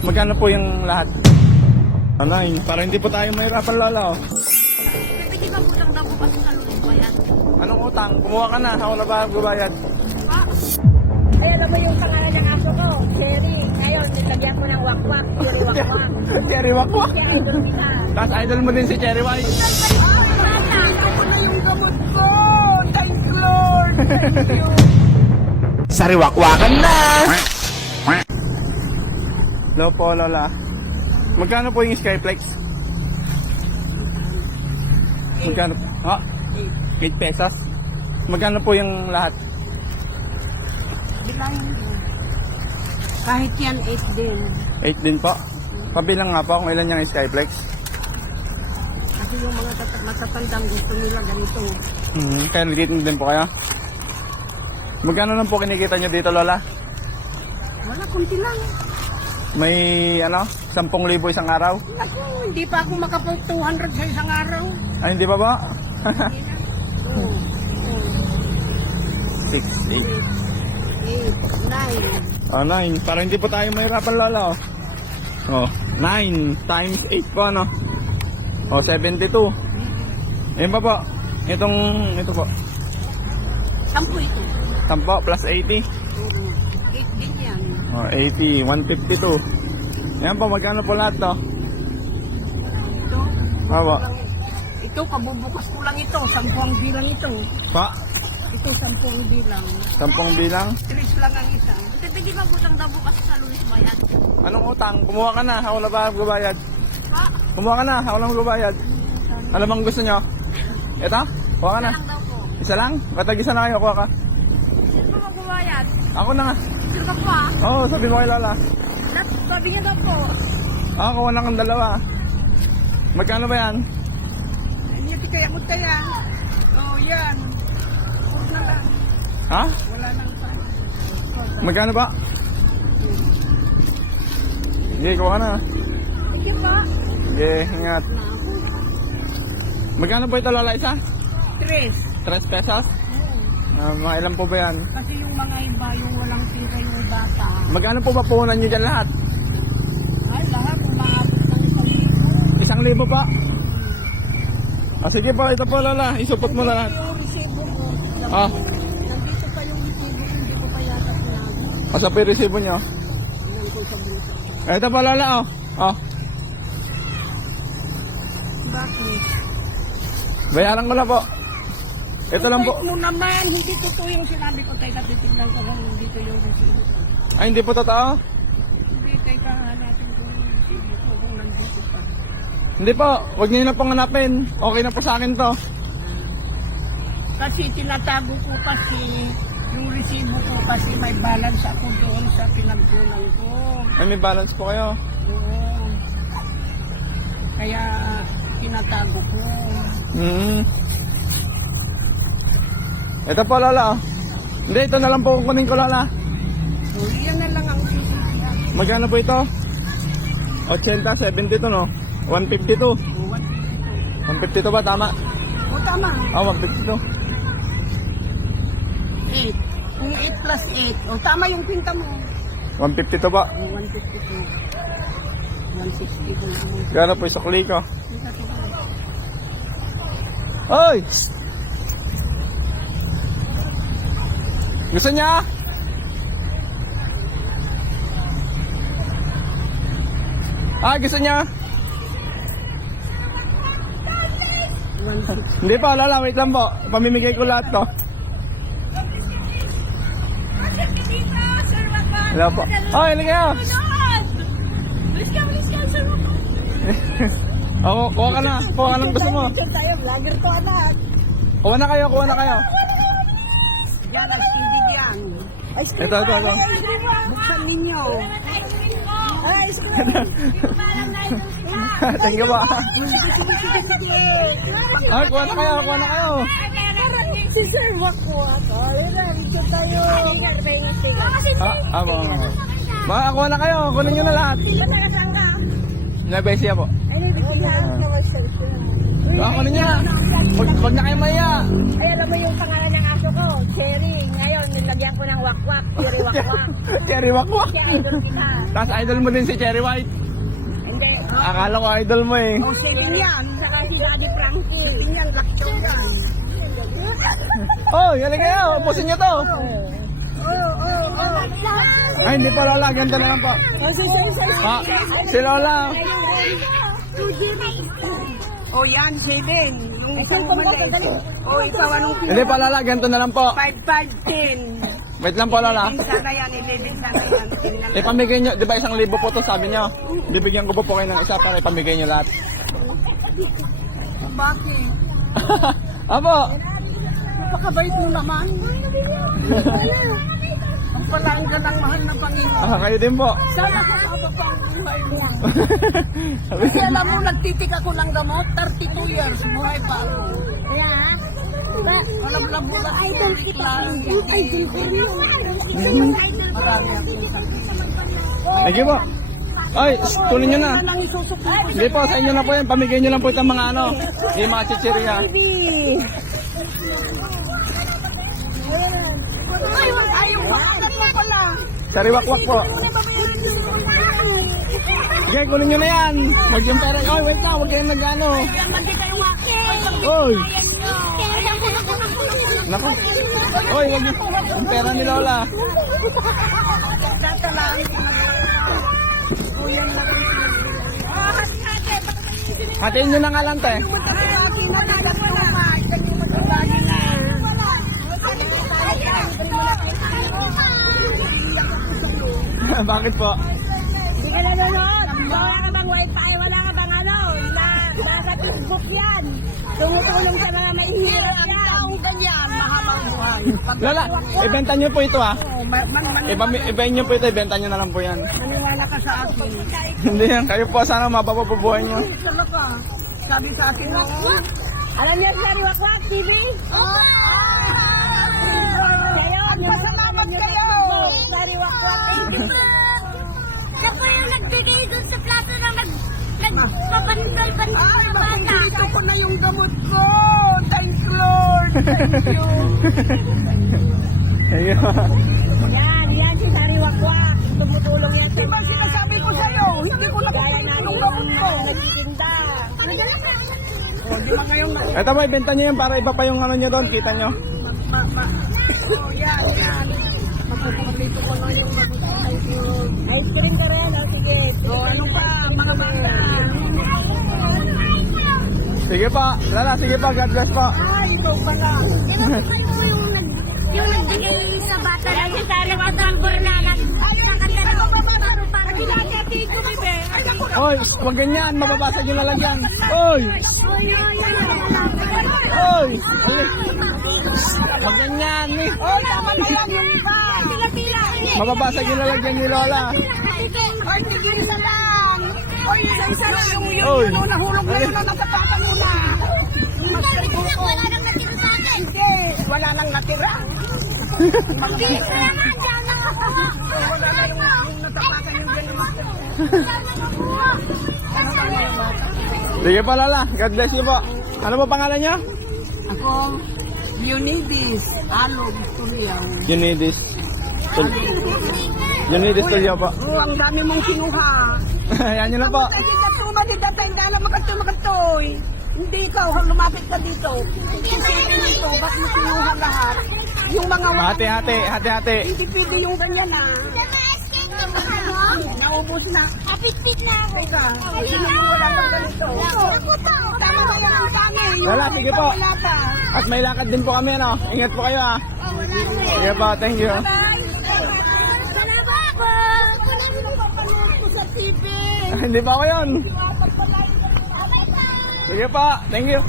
Magkano po yung lahat? Anay, para hindi po tayo mahirapan lola oh. Pwede ba utang daw bukas sa lulubayan? Anong utang? Kumuha ka na, ako na ba gubayad? Pa? Ay, alam mo yung pangalan ng aso ko, Cherry. Ngayon, nilagyan ko ng wakwak, Cherry wakwak. Cherry Wakwa. Kaya idol kita. Tapos idol mo din si Cherry White. Ako na yung gamot ko. Thank you, Lord. Thank you. Sariwakwakan na! Hello po, lola. Magkano po yung Skyflex? Magkano? Ha? 8 pesos? Magkano po yung lahat? Bilangin mo. Kahit yan, 8 din. 8 din po? Pabilang nga po kung ilan yung Skyflex. Kasi yung mga matatandang gusto nila ganito. Kaya nagigit din po kayo? Magkano lang po kinikita nyo dito, lola? Wala, kunti lang. May, 10,000 isang araw? Naku, hindi pa ako makapag 200 sa isang araw. Ay, hindi pa ba? Oo. 6, 8. 8, 9. 9. Para hindi po tayo mahirapan, lola, oh. Oh, 9 times 8 po, ano? Oh, 72. Ayun pa po. Ito po. 10 ito. 10 po, plus 80. 8 din yan. Oh, 80, 152. Yan po, magkano po lahat to? Ito. Opo. Ito, kabubukas ko lang ito. 10 ang bilang ito. Pa? Ito, 10 ang bilang. 10 bilang? 3 lang ang isa. Pwede ba utang daw bukas sa lunes bayan? Anong utang? Kumuha ka na, ako na ba gubayad? Pa? Kumuha ka na, ako lang gubayad. Ano bang gusto nyo? Ito? Kuha ka na. Lang daw po. Isa lang? Katag-isa na kayo, kuha ka. Ito magbubayad. Ako na nga. Sir ka pa? Oo, sabi mo kay lola. Sabi niya daw po. Kuha na kang dalawa. Magkano ba yan? Hindi kaya mo kaya. Oh, yan. Huwag na lang. Ha? Wala nang pa. Magkano ba? Sige, kuha ka na. Sige pa. Sige, ingat. Magkano po ito, lola, isa? 3. 3 pesos? Mga ilan po ba yan? Kasi yung mga iba, yung walang tira yung bata. Magkano po ba puhunan nyo dyan lahat? Ay, lahat umaabot ng 1,000. 1,000 pa? Sige po, ito po, lola. Isupot mo na lahat. Yung resibo mo. Ah, Nandito pa yung resibo, hindi ko pa yata pinag. asa po yung resibo nyo? Ilan ko sa buto. Ito po, lola, oh. Oh, Bakit? bayaran ko na po. Ito lang po. Wait mo naman, hindi totoo yung sinabi ko. Teka, titignan ko kung dito yung resibo. Ay, hindi po totoo? Hindi, teka, hanapin ko yung resibo ko kung nandito pa. Hindi po. Huwag niyo na pong hanapin. Okay na po sa akin to. Kasi tinatago ko kasi yung resibo ko kasi may balance ako doon sa pinagkunan ko. Ay, may balance po kayo. Oo. Kaya tinatago ko. Ito po, lola, oh. Hindi, ito na lang po kunin ko, lola. So, yan na lang ang sisiya. Magkano po ito? 80, 72, no? 152. 152 ba? Tama? O tama. 152. 8. Kung 8 plus 8. O tama yung pinta mo. 152 ba? O 152. 160 kung ano. Gano'n po, isukli ko. Pinta ko. Hoy! Gusto niya? Gusto niya? 160. Hindi pa, lola, wait lang po. Pamimigay ko lahat to. Hello po. Oh, hindi kayo. Ako, kuha ka na. Kuha ka ng gusto mo. Tayo, vlogger to, anak. Kuha na kayo, kuha na kayo. Yan ang CD yan. Ice cream. Ito. Buksan ninyo. Ay, ice cream. Thank you po. Kuha na kayo. Si Sir Wakwak. Ayun na, ito tayo. Mga kuha na kayo. Kunin nyo na lahat. Saan ka? Nabesya po. Ay, hindi ko na. Ako na niya. Huwag na kayo maya. Ay, alam mo yung pangalan ng aso ko, Cherry. Ngayon, nilagyan ko ng wakwak, Cherry wakwak. Cherry Wakwak. Kaya idol kita. Tapos idol mo din si Cherry White. Hindi. Akala ko idol mo eh. O, sige yan. Saka si Daddy Frankie. Yan, lakso yan. Oh, yan kayo. Upusin niyo to. Ay, hindi pa Lola. Ganito na lang po. Si Lola. O, yan, 7. Yung isang umalis. O, ikaw, anong Hindi pa Lola. Ganito na lang po. 5, 5, 10. Wait lang po Lola. Sana yan, 11 sana yan. Tingnan. Ipamigay nyo. Di ba 1,000 po to sabi nyo? Bibigyan ko po kayo ng isa para ipamigay nyo lahat. Bakit? Apo. Napakabait mo naman. Ang palangga ng mahal na Panginoon. Kayo din po. Sana ko pa ang buhay mo. Kasi alam mo, nagtitik ako ng gamot, 32 years, buhay pa ako. Alam lang mo lang, titik lang. Marami akong sakit. Thank you po. Ay, tuloy nyo na. Yan ang isusukli ko. Hindi po, sa inyo na po yan. Pamigay nyo lang po itong mga ano. Yung mga chichirya. Ayaw makakat mo pala. Sariwakwak po. Okay, kunin nyo na yan. Huwag yung pera. Oh, wait lang. Huwag kayong nag-ano. Oy. Naku. Oy, huwag yung pera ni Lola. Hatiin nyo na nga lang, te. Bakit po? Hindi ka nanonood. Wala ka bang wifi? Wala ka bang ano? Nasa Facebook yan. Tumutulong sa mga mahihirap Ang yan. taong ganyan, mahabang buhay. Lola, ibenta nyo po ito ah. Maniwala Ibahin nyo po ito, ibenta nyo na lang po yan. ka sa akin. Hindi yan, kayo po sana mapapabubuhay nyo. Talaga. Sabi sa akin noon, Alam niyo sa Wakwak TV? pasalamat kayo. Sari Wakwak TV. Siya po yung nagbigay doon sa plaza na nagpapandol-pandol sa bata. Dito ko na yung gamot ko. Thank you, Lord. Thank you. Ayun. Yan si Sari Wakwak. Tumutulong yan sa Diba sinasabi ko sa'yo, hindi ko nakukulit yung gamot ko. nagtitinda. O, di ba ngayon na? Ito po, ibenta nyo yan para iba pa yung ano nyo doon, kita nyo. Oh, yan. Makukulit ko na yung gamot ko. Thank you. Ice cream ka rin, o sige. O, ano pa, mga bata. Sige pa, Lala, sige pa, God bless po. Ay, ito pala. Yung nagbigay sa bata na si Sari Watambor na nagkakanta ng paru para Oy, wag ganyan, mababasag yung lalagyan. Oy! Oy! Wag ganyan eh. Oh, tama na yan yung iba. Mababasag yung lalagyan ni Lola. Ay, tigil isa lang. Oy, isa lang. Oy. Yung nahulog na yun ang nakatata muna. Mas kaibuko. Sige, wala nang natira. Wala na yung natapakan yung ganun. Sige po, Lola. God bless you po. Ano po pangalan niyo? Ako, Leonidas Alog Tuliao. Unidis. Unidis Tulio po. Oh, ang dami mong kinuha. Ayan nyo na po. Ay, katuma di datay dala makatoy. Hindi ikaw, lumapit ka dito. Isipin nito, ba't mo kinuha lahat? Yung mga Hati-hati, hati-hati. hindi pwede yung ganyan ah. Naubos na. Kapit-pit na ako. Teka, sino yung wala ng ganito? Tama ba yan ang kanin? Wala, sige po. Wala pa. At may lakad din po kami, ano? Ingat po kayo, ah. Sige po, thank you. Salamat po. Napapanood ko sa TV. Hindi pa ako yun. Sige po, thank you.